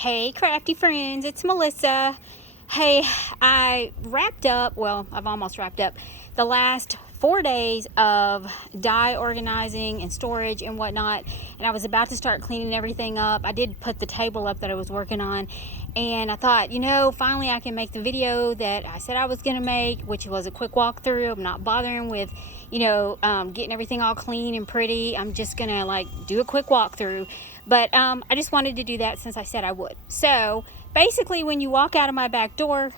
Hey, crafty friends, it's Melissa. Hey, I wrapped up, well, I've almost wrapped up the last 4 days of die organizing and storage and whatnot, and I was about to start cleaning everything up. I did put the table up that I was working on, and I thought, finally I can make the video that I said I was going to make, which was a quick walkthrough. I'm not bothering with, getting everything all clean and pretty. I'm just going to do a quick walkthrough. But I just wanted to do that since I said I would. So basically, when you walk out of my back door,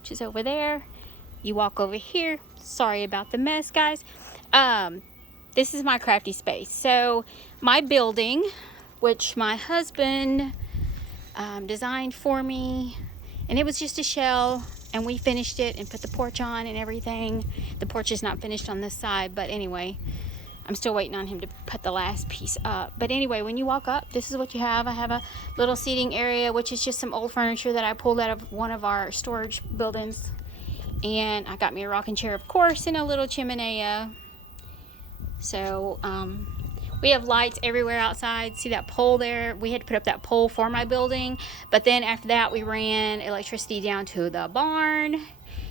which is over there, you walk over here. Sorry about the mess, guys. This is my crafty space. So my building, which my husband designed for me, and it was just a shell, and we finished it and put the porch on and everything. The porch is not finished on this side, but anyway, I'm still waiting on him to put the last piece up. But anyway, when you walk up, this is what you have. I have a little seating area, which is just some old furniture that I pulled out of one of our storage buildings. And I got me a rocking chair, of course, and a little chimenea. So we have lights everywhere outside. See that pole there? We had to put up that pole for my building. But then after that, we ran electricity down to the barn.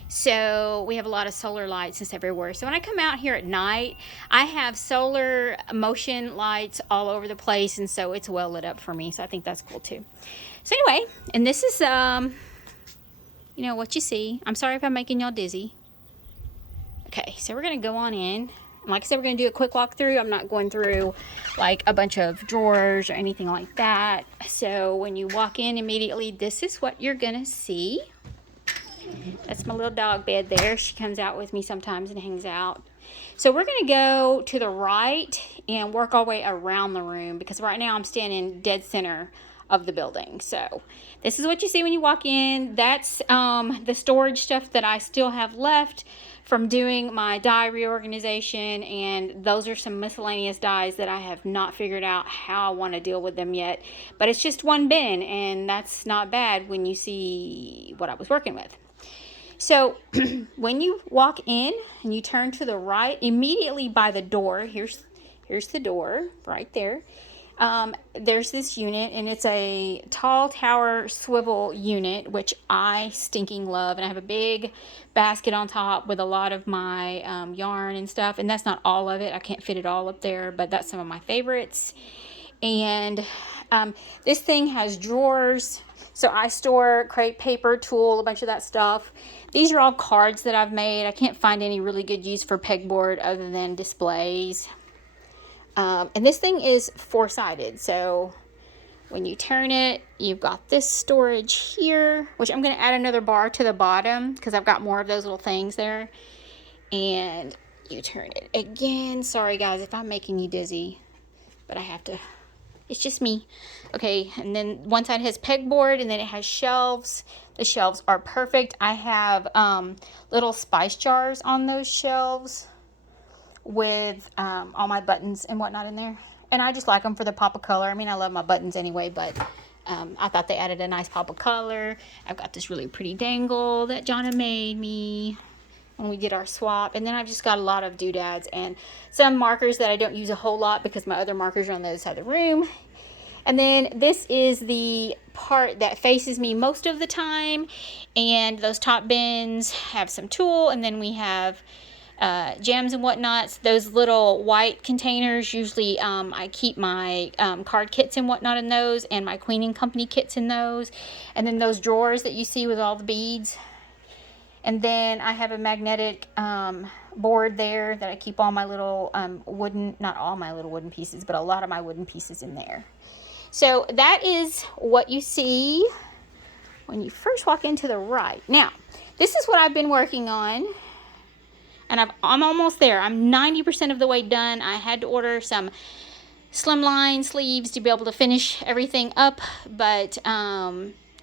So we have a lot of solar lights and stuff everywhere. So when I come out here at night, I have solar motion lights all over the place, and so it's well lit up for me. So I think that's cool too. So anyway, and this is what you see. I'm sorry if I'm making y'all dizzy. Okay, so we're gonna go on in. Like I said, we're gonna do a quick walkthrough. I'm not going through like a bunch of drawers or anything like that. So when you walk in immediately, this is what you're gonna see. That's my little dog bed there. She comes out with me sometimes and hangs out. So we're going to go to the right and work our way around the room, because right now I'm standing dead center of the building. So this is what you see when you walk in. That's the storage stuff that I still have left from doing my die reorganization, and those are some miscellaneous dies that I have not figured out how I want to deal with them yet. But it's just one bin, and that's not bad when you see what I was working with. So when you walk in and you turn to the right, immediately by the door, here's the door right there. There's this unit, and it's a tall tower swivel unit, which I stinking love. And I have a big basket on top with a lot of my yarn and stuff. And that's not all of it. I can't fit it all up there, but that's some of my favorites. And this thing has drawers. So I store crepe paper, tulle, a bunch of that stuff. These are all cards that I've made. I can't find any really good use for pegboard other than displays. And this thing is four-sided. So when you turn it, you've got this storage here, which I'm going to add another bar to the bottom because I've got more of those little things there. And you turn it again. Sorry, guys, if I'm making you dizzy, but I have to. It's just me. Okay, and then one side has pegboard, and then it has shelves. The shelves are perfect. I have little spice jars on those shelves with all my buttons and whatnot in there. And I just like them for the pop of color. I mean, I love my buttons anyway, but I thought they added a nice pop of color. I've got this really pretty dangle that Jonna made me when we did our swap. And then I've just got a lot of doodads and some markers that I don't use a whole lot because my other markers are on the other side of the room. And then this is the part that faces me most of the time. And those top bins have some tulle, and then we have gems and whatnot. Those little white containers, usually I keep my card kits and whatnot in those, and my Queen and Company kits in those. And then those drawers that you see with all the beads. And then I have a magnetic board there that I keep all my little not all my little wooden pieces, but a lot of my wooden pieces in there. So that is what you see when you first walk into the right. Now, this is what I've been working on. And I'm almost there. I'm 90% of the way done. I had to order some slimline sleeves to be able to finish everything up. But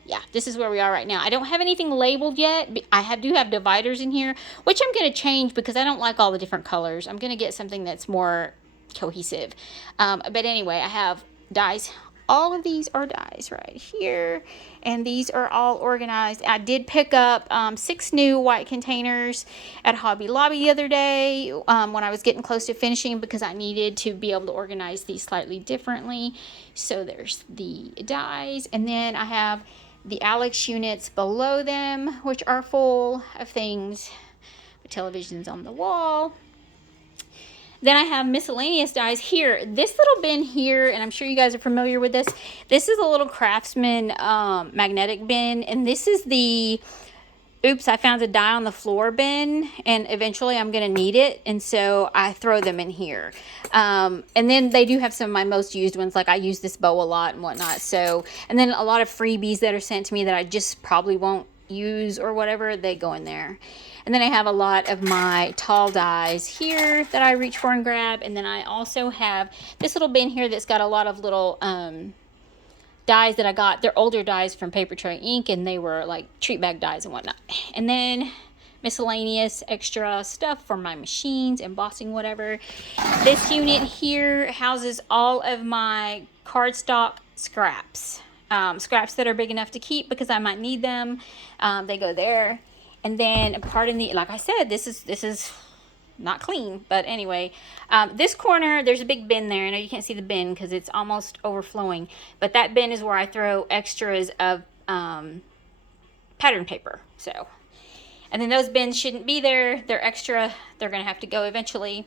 yeah, this is where we are right now. I don't have anything labeled yet. I do have dividers in here, which I'm going to change because I don't like all the different colors. I'm going to get something that's more cohesive. But anyway, I have dies all of these are dies right here, and these are all organized. I did pick up 6 new white containers at Hobby Lobby the other day when I was getting close to finishing, because I needed to be able to organize these slightly differently. So there's the dies, and then I have the Alex units below them, which are full of things. The television's on the wall. Then I have miscellaneous dies here. This little bin here, and I'm sure you guys are familiar with this. This is a little Craftsman magnetic bin, and this is the oops, I found a die on the floor bin, and eventually I'm going to need it, and so I throw them in here. And then they do have some of my most used ones, like I use this bow a lot and whatnot. So, and then a lot of freebies that are sent to me that I just probably won't use or whatever, they go in there. And then I have a lot of my tall dies here that I reach for and grab. And then I also have this little bin here that's got a lot of little dies that I got. They're older dies from Paper Tray Ink, and they were like treat bag dies and whatnot. And then miscellaneous extra stuff for my machines, embossing, whatever. This unit here houses all of my cardstock scraps. Scraps that are big enough to keep because I might need them. They go there. And then pardon the, like I said, this is not clean, but anyway, this corner, there's a big bin there. I know you can't see the bin because it's almost overflowing, but that bin is where I throw extras of pattern paper. So, and then those bins shouldn't be there. They're extra. They're gonna have to go eventually.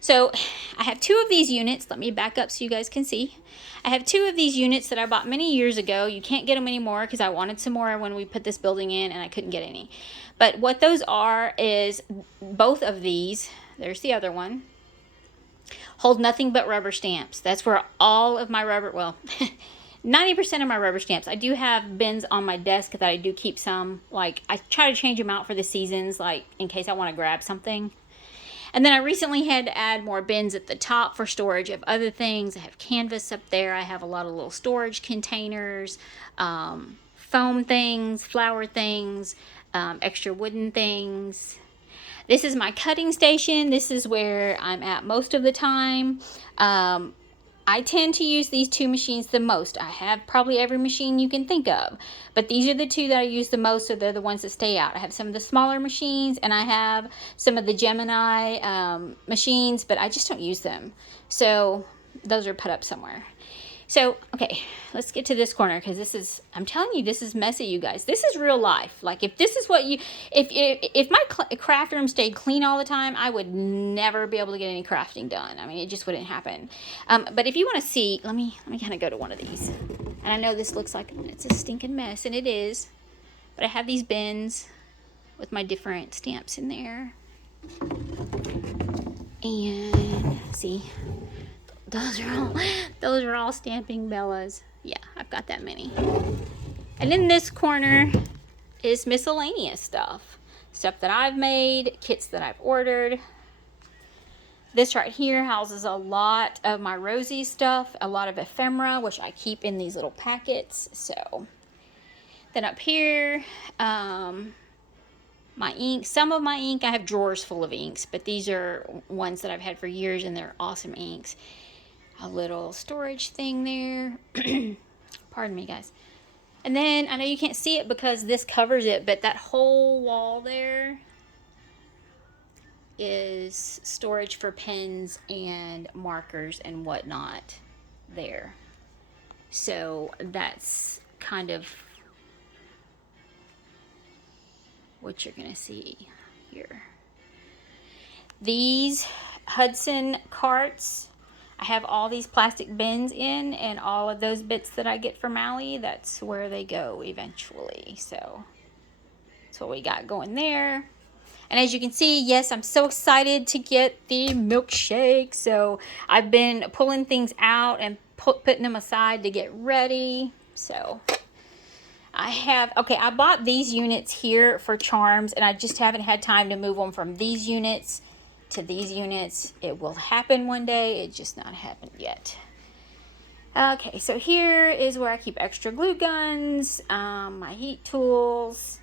So I have 2 of these units. Let me back up so you guys can see. I have 2 of these units that I bought many years ago. You can't get them anymore because I wanted some more when we put this building in, and I couldn't get any. But what those are is both of these, there's the other one, hold nothing but rubber stamps. That's where all of my rubber, well, 90% of my rubber stamps. I do have bins on my desk that I do keep some. Like, I try to change them out for the seasons, like in case I want to grab something. And then I recently had to add more bins at the top for storage of other things. I have canvas up there. I have a lot of little storage containers, foam things, flower things, extra wooden things. This is my cutting station. This is where I'm at most of the time. I tend to use these 2 machines the most. I have probably every machine you can think of, but these are the 2 that I use the most, so they're the ones that stay out. I have some of the smaller machines, and I have some of the Gemini machines, but I just don't use them. So those are put up somewhere. So, okay, let's get to this corner, because this is, I'm telling you, this is messy, you guys. This is real life. Like, if this is what you, if my craft room stayed clean all the time, I would never be able to get any crafting done. I mean, it just wouldn't happen. But if you want to see, let me kind of go to one of these. And I know this looks like it's a stinking mess, and it is. But I have these bins with my different stamps in there. And, see, those are all stamping Bellas. Yeah, I've got that many. And in this corner is miscellaneous stuff. Stuff that I've made, kits that I've ordered. This right here houses a lot of my Rosie stuff, a lot of ephemera, which I keep in these little packets. So, then up here, my ink. Some of my ink, I have drawers full of inks, but these are ones that I've had for years, and they're awesome inks. A little storage thing there. Pardon me, guys. And then, I know you can't see it because this covers it, but that whole wall there is storage for pens and markers and whatnot there. So that's kind of what you're gonna see here. These Hudson carts, I have all these plastic bins in, and all of those bits that I get from Allie, that's where they go eventually. So that's what we got going there. And as you can see, yes, I'm so excited to get the milkshake. So I've been pulling things out and putting them aside to get ready. So I bought these units here for charms, and I just haven't had time to move them from these units to these units. It will happen one day. It's just not happened yet. Okay, so here is where I keep extra glue guns, my heat tools,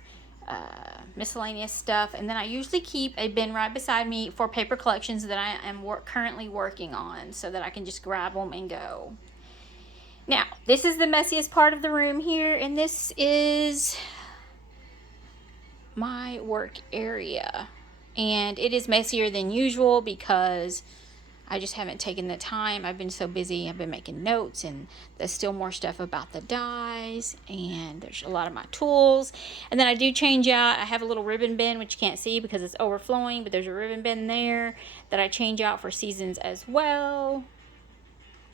miscellaneous stuff, and then I usually keep a bin right beside me for paper collections that I am currently working on, so that I can just grab them and go. Now, this is the messiest part of the room here, and this is my work area. And it is messier than usual because I just haven't taken the time. I've been so busy. I've been making notes, and there's still more stuff about the dies, and there's a lot of my tools. And then I do change out. I have a little ribbon bin, which you can't see because it's overflowing, but there's a ribbon bin there that I change out for seasons as well.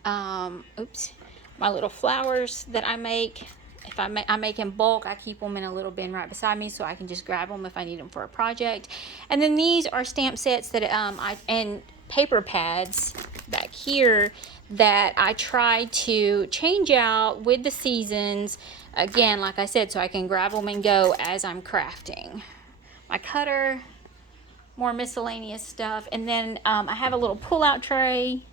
Oops. My little flowers that I make. If I make in bulk, I keep them in a little bin right beside me so I can just grab them if I need them for a project. And then these are stamp sets that and paper pads back here that I try to change out with the seasons. Again, like I said, so I can grab them and go as I'm crafting. My cutter, more miscellaneous stuff. And then I have a little pull-out tray.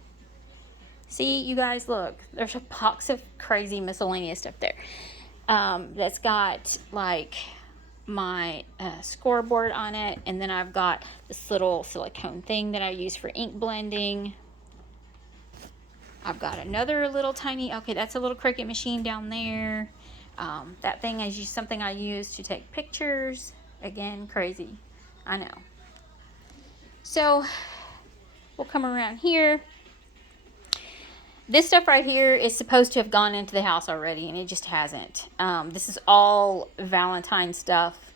See, you guys, look. There's a box of crazy miscellaneous stuff there. That's got like my scoreboard on it, and then I've got this little silicone thing that I use for ink blending. I've got another little tiny, okay, that's a little Cricut machine down there. That thing is something I use to take pictures. Again, crazy, I know. So we'll come around here. This stuff right here is supposed to have gone into the house already, and it just hasn't. This is all Valentine stuff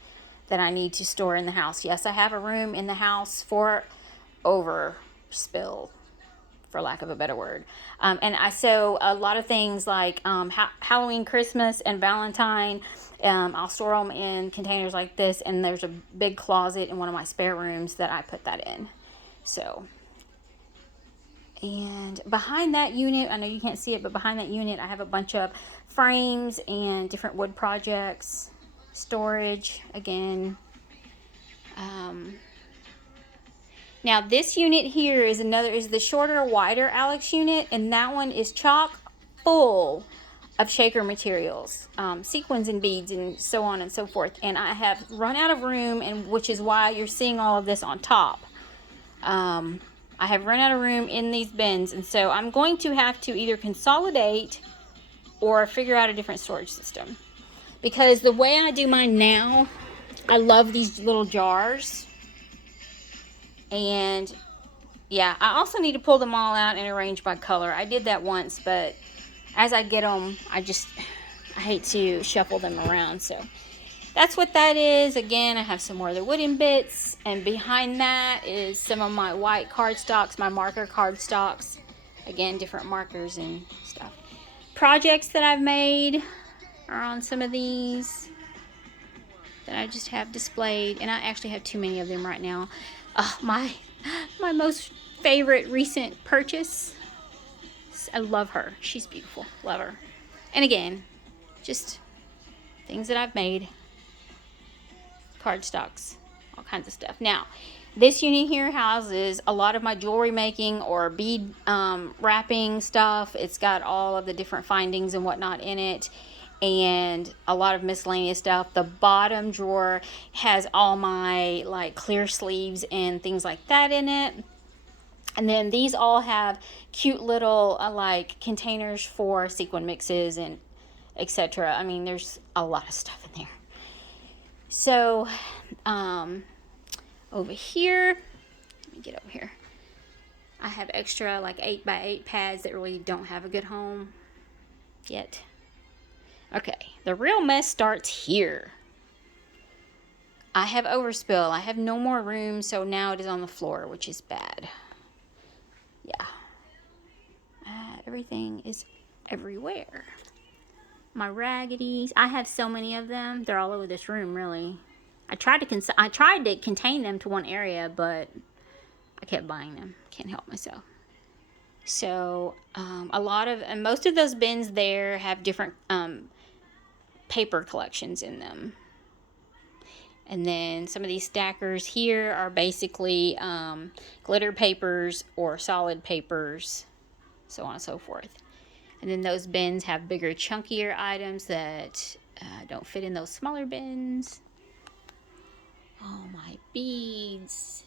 that I need to store in the house. Yes, I have a room in the house for overspill, for lack of a better word. So a lot of things like Halloween, Christmas, and Valentine, I'll store them in containers like this, and there's a big closet in one of my spare rooms that I put that in. So... And behind that unit, I know you can't see it, but behind that unit, I have a bunch of frames and different wood projects, storage, again. Now this unit here is the shorter, wider Alex unit, and that one is chock full of shaker materials, sequins and beads and so on and so forth. And I have run out of room, and which is why you're seeing all of this on top. I have run out of room in these bins, and so I'm going to have to either consolidate or figure out a different storage system. Because the way I do mine now, I love these little jars. And yeah, I also need to pull them all out and arrange by color. I did that once, but as I get them, I hate to shuffle them around, so... That's what that is. Again, I have some more of the wooden bits, and behind that is some of my white cardstocks, my marker cardstocks. Again, different markers and stuff. Projects that I've made are on some of these that I just have displayed, and I actually have too many of them right now. My most favorite recent purchase. I love her. She's beautiful. Love her. And again, just things that I've made. Cardstocks, all kinds of stuff. Now, this unit here houses a lot of my jewelry making or bead wrapping stuff. It's got all of the different findings and whatnot in it, and a lot of miscellaneous stuff. The bottom drawer has all my like clear sleeves and things like that in it. And then these all have cute little like containers for sequin mixes and etc. I mean, there's a lot of stuff in there. So, over here, let me get over here. I have extra like 8x8 pads that really don't have a good home yet. Okay, the real mess starts here. I have overspill. I have no more room, so now it is on the floor, which is bad. Yeah. Everything is everywhere. My raggities, I have so many of them. They're all over this room, really. I tried to contain them to one area, but I kept buying them. Can't help myself. So most of those bins there have different paper collections in them. And then some of these stackers here are basically glitter papers or solid papers, so on and so forth. And then those bins have bigger, chunkier items that don't fit in those smaller bins. Oh, my beads,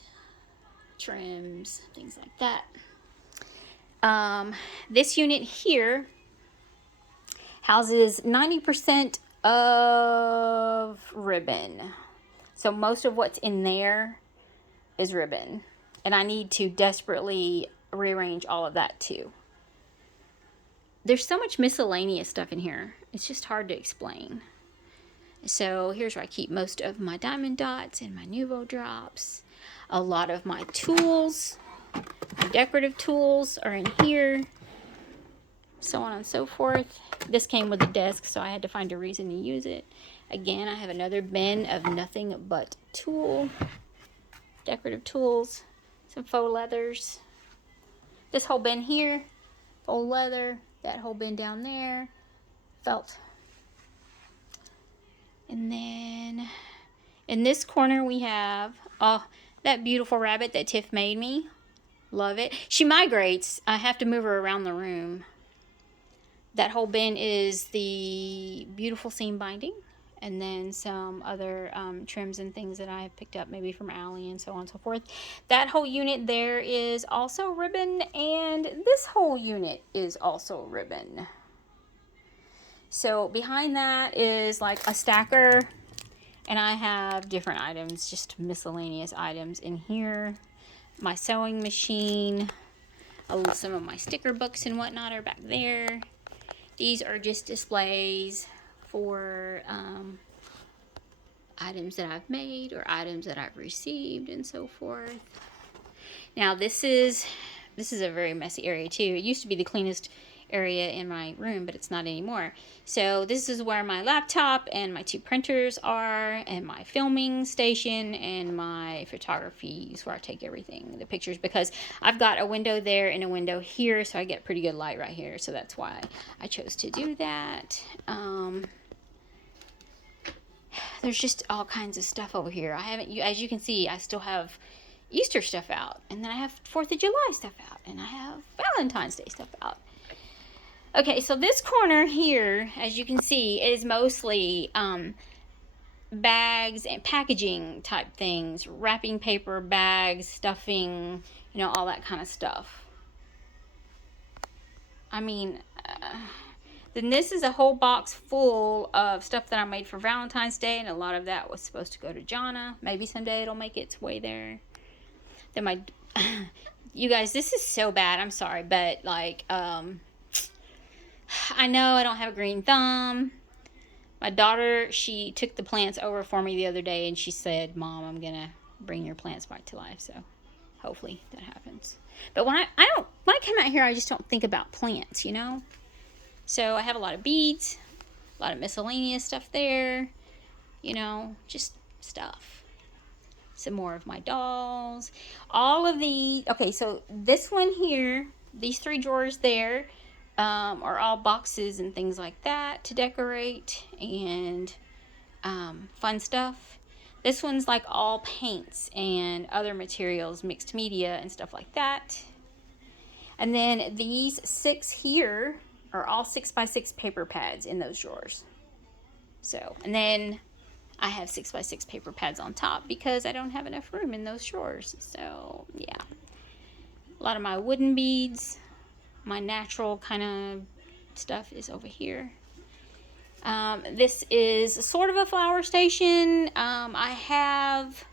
trims, things like that. This unit here houses 90% of ribbon. So most of what's in there is ribbon. And I need to desperately rearrange all of that too. There's so much miscellaneous stuff in here. It's just hard to explain. So here's where I keep most of my diamond dots and my Nuvo drops. A lot of my tools, my decorative tools are in here. So on and so forth. This came with the desk, so I had to find a reason to use it. Again, I have another bin of nothing but decorative tools, some faux leathers. This whole bin here, faux leather. That whole bin down there, felt. And then in this corner we have, oh, that beautiful rabbit that Tiff made me. Love it. She migrates. I have to move her around the room. That whole bin is the beautiful seam binding. And then some other trims and things that I have picked up maybe from Allie and so on and so forth. That whole unit there is also ribbon, and this whole unit is also ribbon. So behind that is like a stacker, and I have different items, just miscellaneous items in here. My sewing machine, some of my sticker books and whatnot are back there. These are just displays for items that I've made or items that I've received and so forth. Now this is a very messy area too. It used to be the cleanest area in my room, but it's not anymore. So this is where my laptop and my 2 printers are, and my filming station and my photography is where I take everything, the pictures, because I've got a window there and a window here, so I get pretty good light right here. So that's why I chose to do that. There's just all kinds of stuff over here. I haven't, as you can see, I still have Easter stuff out, and then I have 4th of July stuff out, and I have Valentine's Day stuff out. Okay, so this corner here, as you can see, is mostly bags and packaging type things, wrapping paper, bags, stuffing, you know, all that kind of stuff. I mean, then this is a whole box full of stuff that I made for Valentine's Day, and a lot of that was supposed to go to Jonna. Maybe someday it'll make its way there. Then my, you guys, this is so bad. I'm sorry, but like, I know I don't have a green thumb. My daughter, she took the plants over for me the other day, and she said, "Mom, I'm going to bring your plants back to life." So hopefully that happens. But when I don't, when I come out here, I just don't think about plants, you know? So I have a lot of beads, a lot of miscellaneous stuff there, you know, just stuff. Some more of my dolls. All of the, okay, so this one here, these 3 drawers there, are all boxes and things like that to decorate and fun stuff. This one's like all paints and other materials, mixed media and stuff like that. And then these 6 here are all 6x6 paper pads in those drawers. So, and then I have 6x6 paper pads on top because I don't have enough room in those drawers. So yeah, a lot of my wooden beads, my natural kind of stuff is over here. This is sort of a flower station. I have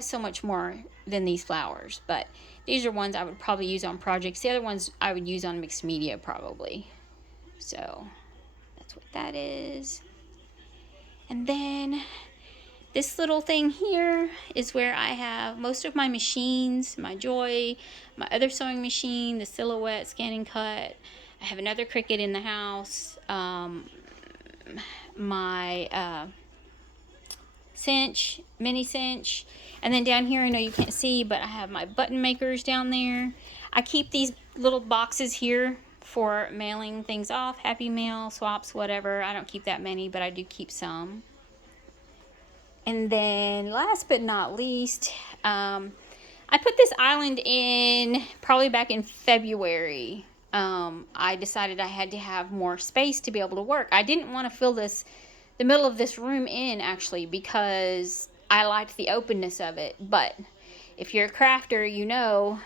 so much more than these flowers, but these are ones I would probably use on projects. The other ones I would use on mixed media probably. So that's what that is. And then this little thing here is where I have most of my machines, my Joy, my other sewing machine, the Silhouette, Scan and Cut. I have another Cricut in the house, my cinch, mini cinch. And then down here, I know you can't see, but I have my button makers down there. I keep these little boxes here for mailing things off, Happy Mail, swaps, whatever. I don't keep that many, but I do keep some. And then last but not least, I put this island in probably back in February. I decided I had to have more space to be able to work. I didn't want to fill the middle of this room in actually because I liked the openness of it. But if you're a crafter, you know,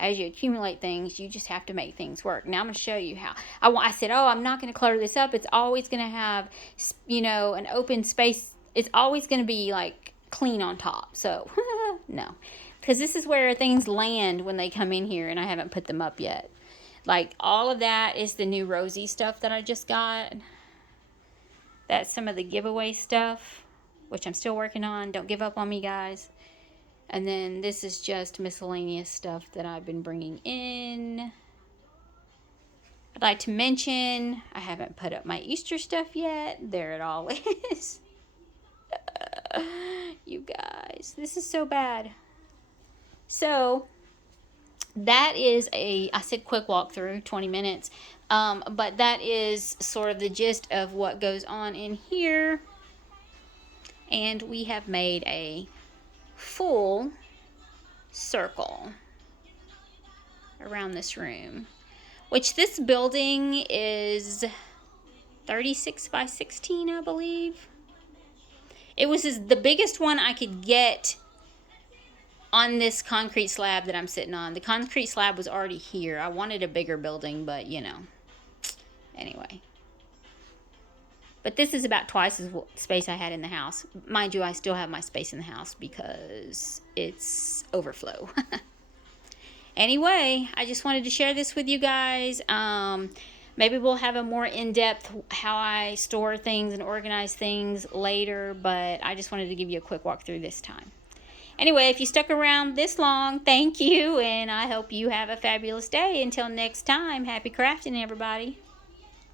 as you accumulate things, you just have to make things work. Now I'm going to show you how. I said, oh, I'm not going to clutter this up. It's always going to have, you know, an open space. It's always going to be like clean on top. So no, because this is where things land when they come in here, and I haven't put them up yet. Like all of that is the new Rosie stuff that I just got. That's some of the giveaway stuff, which I'm still working on. Don't give up on me, guys. And then this is just miscellaneous stuff that I've been bringing in. I'd like to mention, I haven't put up my Easter stuff yet. There it all is. You guys, this is so bad. So, that is I said quick walkthrough, 20 minutes. But that is sort of the gist of what goes on in here. And we have made a full circle around this room, which this building is 36 by 16, I believe. It was the biggest one I could get on this concrete slab that I'm sitting on. The concrete slab was already here. I wanted a bigger building, but you know, anyway. But this is about twice as space I had in the house. Mind you, I still have my space in the house because it's overflow. Anyway, I just wanted to share this with you guys. Maybe we'll have a more in-depth how I store things and organize things later, but I just wanted to give you a quick walkthrough this time. Anyway, if you stuck around this long, thank you, and I hope you have a fabulous day. Until next time, happy crafting, everybody.